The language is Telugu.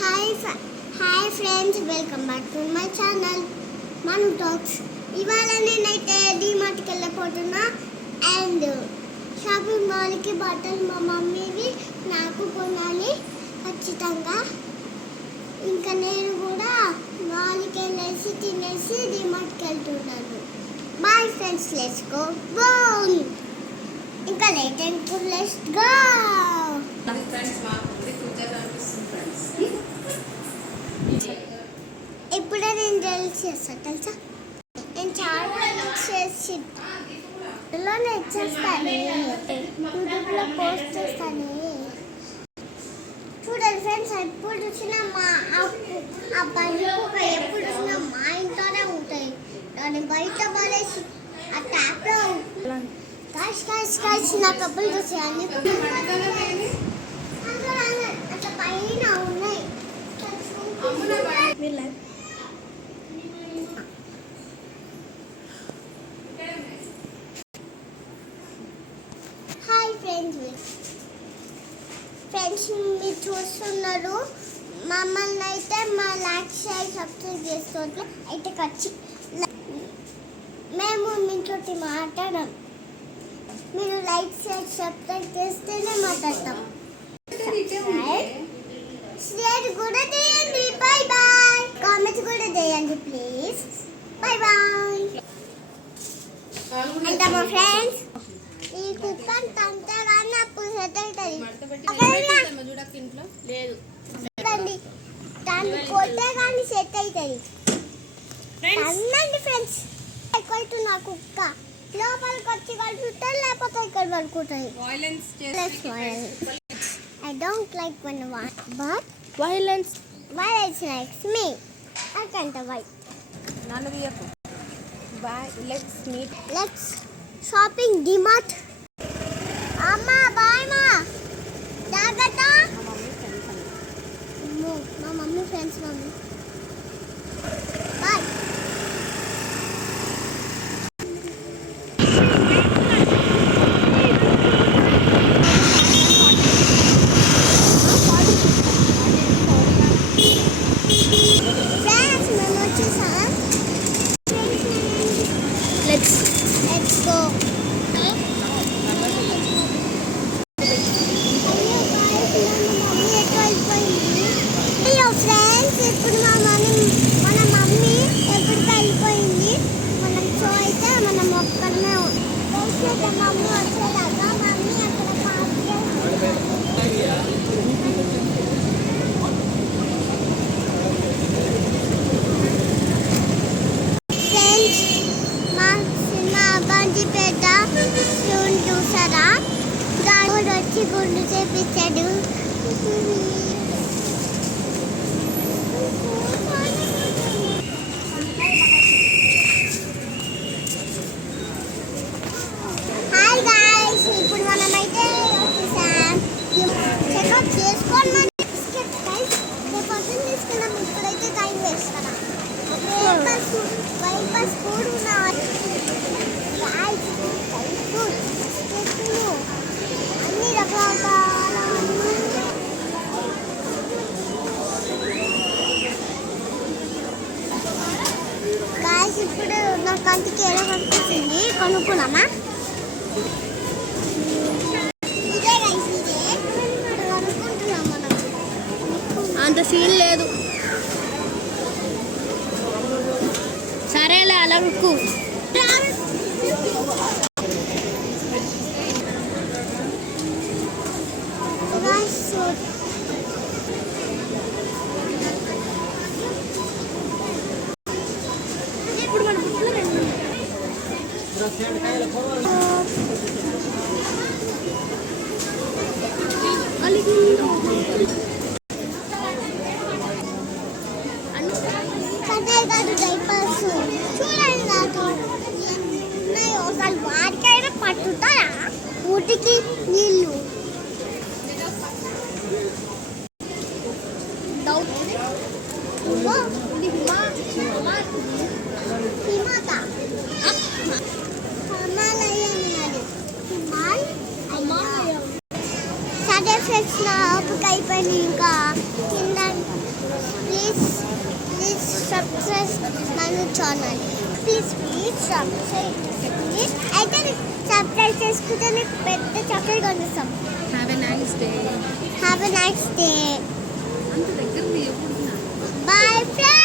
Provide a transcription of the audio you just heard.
Hi hi friends, welcome back to my channel Manu talks. ఇవాళ నేనైతే డీమార్ట్కి వెళ్ళిపోతున్నా అండ్ షాపింగ్ మాల్కి బట్టలు మా మమ్మీవి నాకు కొనాలి ఖచ్చితంగా. ఇంకా నేను కూడా మాల్కి వెళ్ళేసి తినేసి డీమార్ట్కి వెళ్తున్నాను. Bye friends, let's go. ఇంకా లేట్ అండ్ లెట్స్ గో. ఇప్పుడే నేను రీల్స్ చేస్తాను తెలుసా. నేను చాలా రీల్స్ చేసి చేస్తాను, యూట్యూబ్లో పోస్ట్ చేస్తాను. చూడండి ఫ్రెండ్స్, ఎప్పుడు చూసినా మా ఆ బండి ఎప్పుడు చూసినా మా ఇంట్లోనే ఉంటాయి. దాన్ని బయట పడేసి ఆ ట్యాప్లో కాసి నా కప్పులు చూసేయాలి. అట్లా పైన ఉన్నాయి. హాయ్ ఫ్రెండ్స్, మీరు చూస్తున్నారు. మమ్మల్ని అయితే మా లైక్ షేర్ సబ్స్క్రైబ్ చేసుకోవట్లే అయితే ఖర్చు మేము మీతోటి మాట్లాడాం. మీరు లైక్ షేర్ సబ్స్క్రైబ్ చేస్తేనే మాట్లాడతాం. షేర్ కూడా చేయండి. Bye bye. కామెంట్స్ కూడా చేయండి ప్లీజ్. Bye bye. అంటే మా ఫ్రెండ్స్, ఈ కుక్కని తంతే కానీ అప్పుడు సెట్ అవుతుంది. దాన్ని కొట్టే కానీ సెట్ అవుతుంది. అన్నండి ఫ్రెండ్స్, కొడుతున్నా కుక్క లోపలికి వచ్చి కలుపుతారు, లేకపోతే ఇక్కడ పడుకుంటాయి. I don't like when but violence likes me. I can't avoid. None of you. Bye. Let's meet. Let's shopping DMart. Amma, bye ma. Jagata. My mummy friends mommy. Bye. Let's go. Hello friends, ఇప్పుడు మన మమ్మీ ఎప్పటికి వెళ్ళిపోయింది. మనం షో అయితే మనం ఒక్కడమే మమ్మీ వచ్చేదాకా మమ్మీ అక్కడ బండిపేట చూసారా, దాని వచ్చి గుండు చేపించాడు. హాయ్ గాయ్స్, ఇప్పుడు మనమైతే చెకప్ చేసుకోండి. తీసుకున్నాం. ఇప్పుడైతే టైం వేస్ట్ కదా. వైపర్స్ కూడా ఉన్నాయి. అన్ని రకాల గాయస్, ఇప్పుడు నా కంటికి ఎలా కనిపిస్తుంది కొనుక్కున్నామా? ఇదే గాయస్, ఇదే కొనుక్కుంటున్నాం. మనం అంత సీన్ లేదు. సరేలే, అలా రుక్కు. ఇప్పుడు మన బుక్లో రెండు డైపర్స్ చూడండి. నాకు ఒకసారి వాటికైనా పట్టుతారా ఊటికి నీళ్ళు. సరే ఫ్రెండ్స్, నా ఓపిక అయిపోయింది. ఇంకా కింద ఛానల్. ప్లీజ్ అయితే సబ్స్క్రైబ్ చేసుకుంటే నీకు పెద్ద చాక్లెట్ కొనిస్తాం. Have a nice day. Have a nice day. అంత దగ్గర ఎప్పుడు బాయ్ ఫ్రెండ్స్.